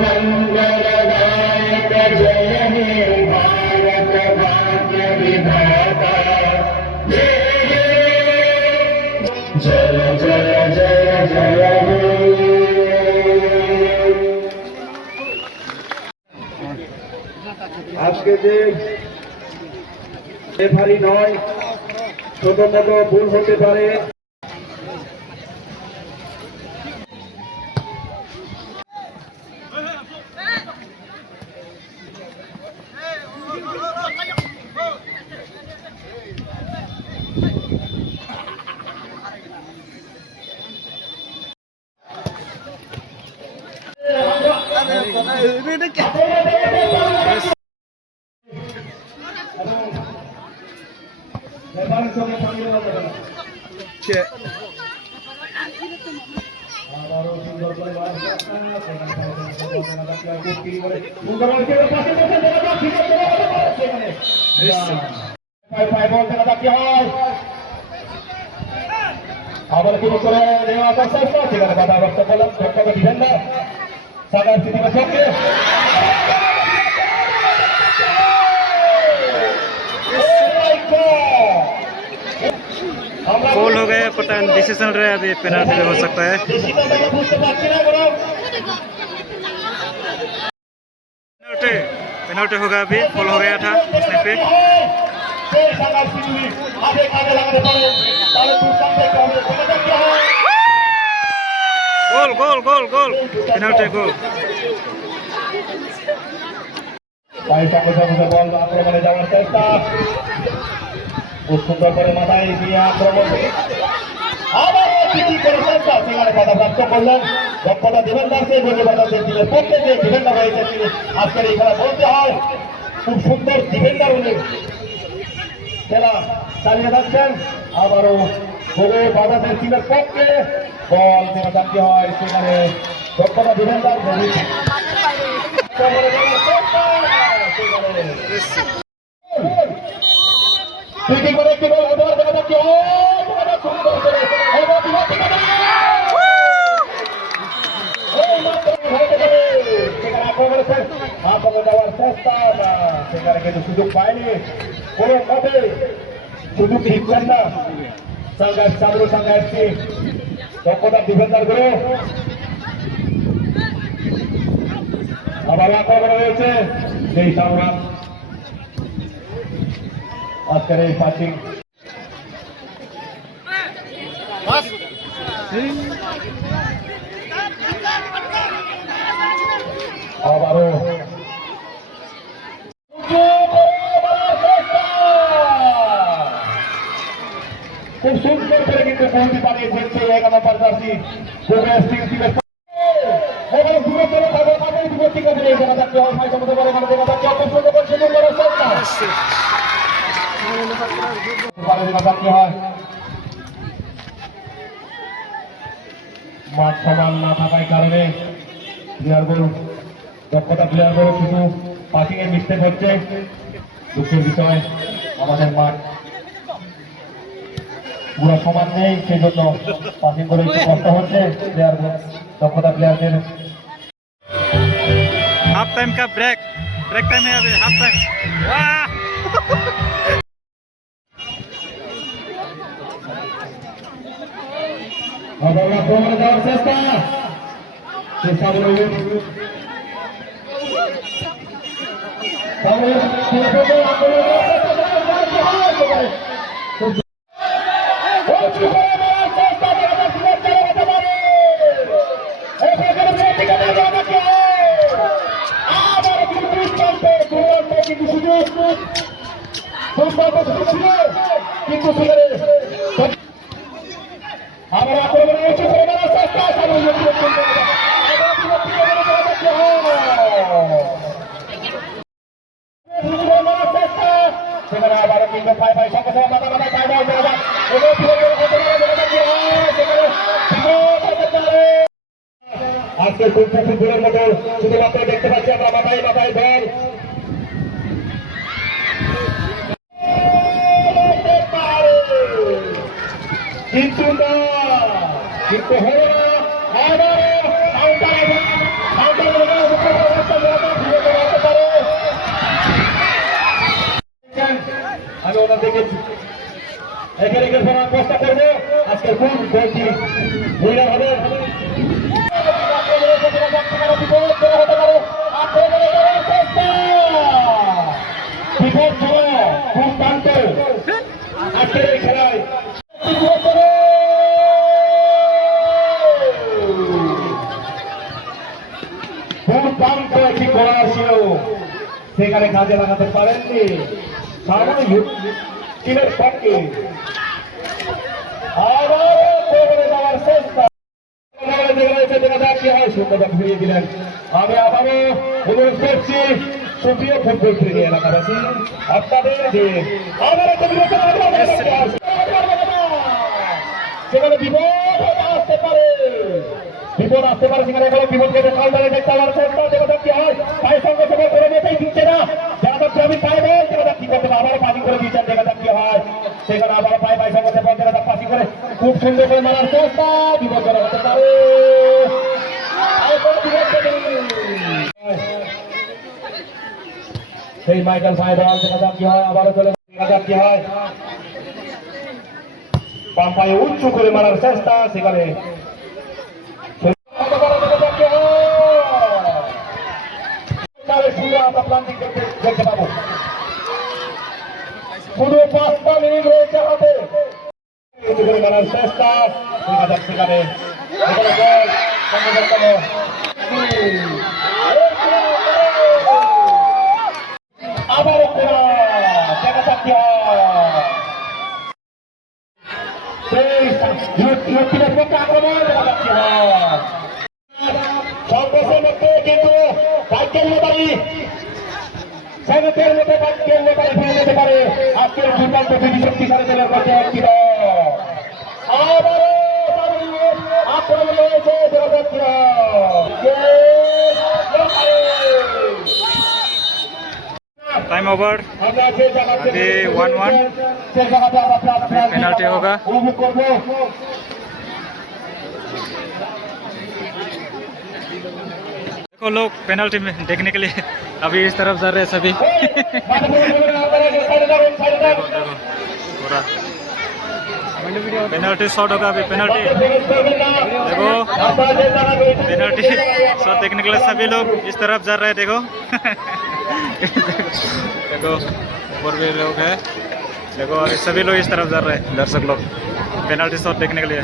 मंगलदायक जय हे भारत भाग्य विधाता जय जय जय जय जय আজকে যে রেফারি নয় ছোটখাটো ভুল হতে পারে আবার কি করে নেওয়া করছে সেখানে বাধা রক্ত করলাম ঝটকা দিবেন না সাগার সিনেমা চোখে गोल हो गए पता डिसीजन रहे अभी पेनल्टी भी हो सकता है पेनल्टी होगा अभी गोल हो गया था उसने पे गोल गोल गोल गोल पेनल्टी गोल বল আক্রমণে যাওয়ার চেষ্টা খুব সুন্দর করে মাথায় নিয়ে আক্রমণ আবার কি করে চেষ্টা সেখানে বাধাপ্রাপ্ত করলেন দক্ষতা ডিফেন্ডার সেই ডিফেন্ডারদের টিমের পক্ষে যে ডিফেন্ডার হয়েছে তিনি আজকের এই খেলা বলতে হয় খুব সুন্দর ডিফেন্ডার উনি খেলা চালিয়ে যাচ্ছেন আবারও গোলে বাধাদের টিমের পক্ষে বল যেটা জানতে হয় সেখানে দক্ষতা ডিফেন্ডার কি করে কি বল ওদের দেখা যাচ্ছে ও সুন্দর করে যাওয়ার চেষ্টা সেখানে কিন্তু সুযোগ পায়নি কোনো মতে সুযোগ দিচ্ছেন না সাংঘাত চাবরু সাংঘাত দক্ষতার ডিফেন্ডার করে আবার আক্রমণ রয়েছে সেই সংগ্রাম আজকের এই পাঁচিং আবারও খুব সুন্দর করে কিন্তু গোলটি বানিয়ে ফেলছে 11 নম্বর জার্সি মাঠ সমান না থাকার কারণে প্লেয়ারগুলো দক্ষতা প্লেয়ারগুলো কিছু পাসিং এর মিস্টেক হচ্ছে দুঃখের বিষয় আমাদের মাঠ পুরো সমান নেই সেই জন্য পাসিং করে একটু কষ্ট হচ্ছে প্লেয়ারগুলো দক্ষতা প্লেয়ারদের हाफ टाइम का ब्रेक ब्रेक टाइम है अभी हाफ टाइम वाह আবার আক্রমণে যাওয়ার চেষ্টা কিন্তু আবার আক্রমণে উঁচু করে মারার চেষ্টা সেখানে আবার কিন্তু পাই পাই সঙ্গে সঙ্গে মাথা মাথায় পাই আজকে ফুটবলের মতো শুধুমাত্র দেখতে পাচ্ছি আমরা মাথায় মাথায় বল কিন্তু না কিন্তু হলো না গোলটি উইনার হবে বিপদ দুর্দান্ত আজকের এই খেলায় দুর্দান্ত একটি করার ছিল সেখানে কাজে লাগাতে পারেননি টিমের পক্ষে আবার যাওয়ার চেষ্টা ফিরিয়ে দিলেন আমি আবারও অনুরোধ করছি সুপ্রিয় ফুটবল প্রেমী এলাকাবাসী আপনাদের যে সেখানে বিপদ আসতে পারে সেখানে এখনো বিপদকে দেখাল ধরে দেখতে পাওয়ার চেষ্টা দেখা যাক কি হয় পায়ের সঙ্গে সঙ্গে করে নিতেই দিচ্ছে না দেখা যাচ্ছে আমি পাই বল দেখা যাক কি করতে আবার পানি করে দিচ্ছেন দেখা যাক কি হয় সেখানে আবার পায়ের সঙ্গে সঙ্গে দেখা যাক পাশি করে খুব সুন্দর করে মারার চেষ্টা বিপজ্জনক হতে পারে সেই মাইকেল পায়ে বল দেখা যাক কি হয় আবারও চলে দেখা যাক কি হয় বাম পায়ে উঁচু করে মারার চেষ্টা সেখানে দেখতে পাবো শুধু 5টা মিনিট রয়েছে হাতে মারার চেষ্টা দেখা যাক সেখানে আবারও দেখা যাক কি আক্রমণ দেখা যাক কি হয় সর্বশের মধ্যে কিন্তু ভাগ্যের ব্যাপারী সেনেটের মধ্যে ভাগ্যের ব্যাপারে ফিরে যেতে পারে আজকের দুর্দান্ত দুটি শক্তিশালী দলের মধ্যে একটি আবারও আক্রমণ রয়েছে टाइम ओवर अभी 1-1 पेनल्टी होगा देखो लोग पेनल्टी में देखने के लिए अभी इस तरफ जा रहे हैं सभी देखो देखो पूरा पेनल्टी शॉट होगा अभी पेनल्टी देखो पेनल्टी शॉट देखने के लिए सभी लोग इस तरफ जा रहे हैं देखो देखो और भी लोग हैं देखो अभी सभी लोग इस तरफ जा रहे हैं दर्शक लोग पेनल्टी शॉट देखने के लिए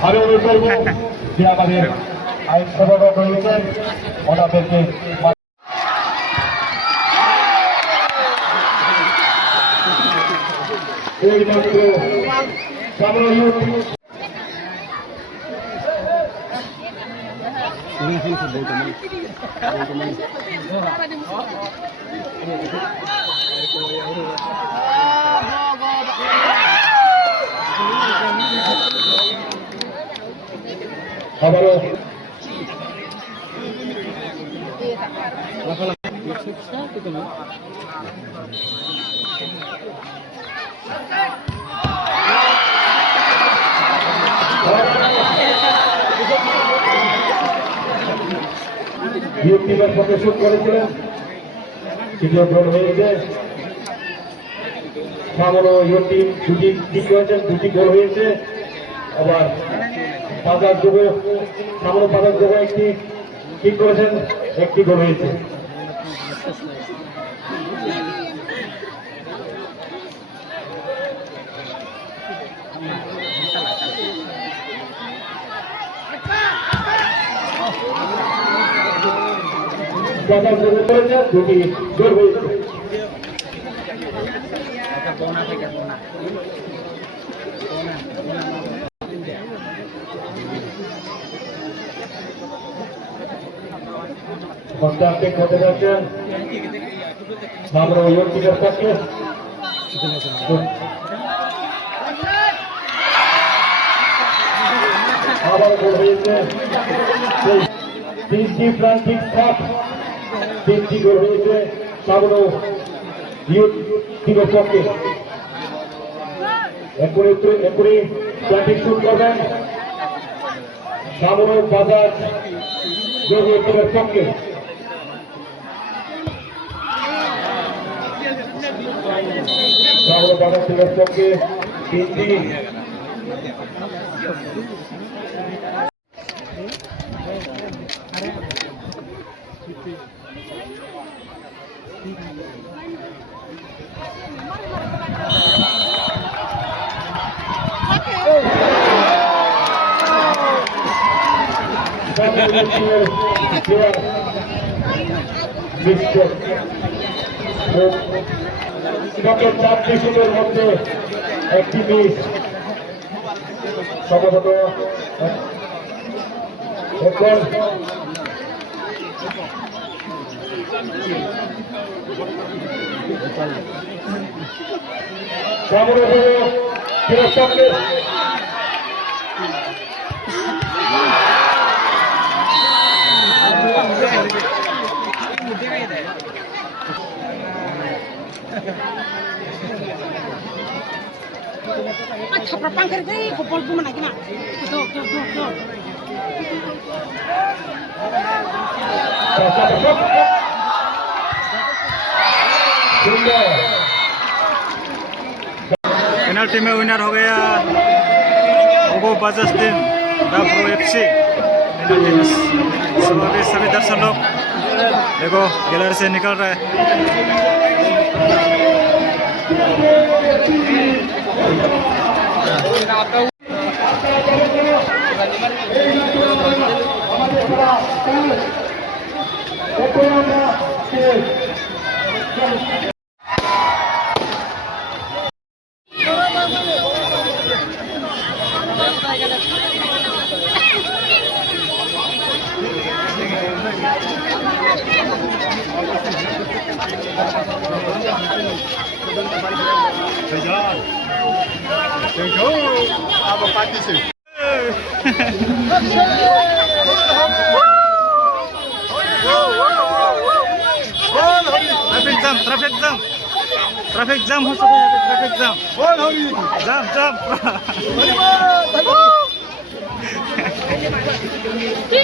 টিমের পক্ষে শুট করেছিলেন তৃতীয় গোল হয়েছে সামনে টিম দুটি ঠিক করেছেন দুটি গোল হয়েছে আবার পাঁচার যুগে সামনে পাঁচার যুগে একটি ঠিক করেছেন একটি গোল হয়েছে পাঁচার যুগে করেছেন দুটি গোল হয়েছে কন্ট্যাক্টে করতে যাচ্ছেন আমরা ওই টিমের পক্ষে আবার গোল হয়েছে তিনটি ফ্রান্সিক শট তিনটি গোল হয়েছে সামনে টিমের পক্ষে একুড়ি ফ্রান্সিক শুট করবেন সামনে বাজার যোগী টিমের পক্ষে সামনে বাজার টিমের পক্ষে তিনটি চারটি শুটের মধ্যে একটি মিস সম্ভবত এখন সামনে ফিরোজকে Kapra pangkar gay, kopol po man na. Do. Penalty में विनर हो गया ओगो बजस्तीन डाब्रो एफसी पेनल्टी में। सभी दर्शक लोग देखो गैलरी से निकल रहे हैं। ट्रैफिक जाम हो चुका है। Traffic jam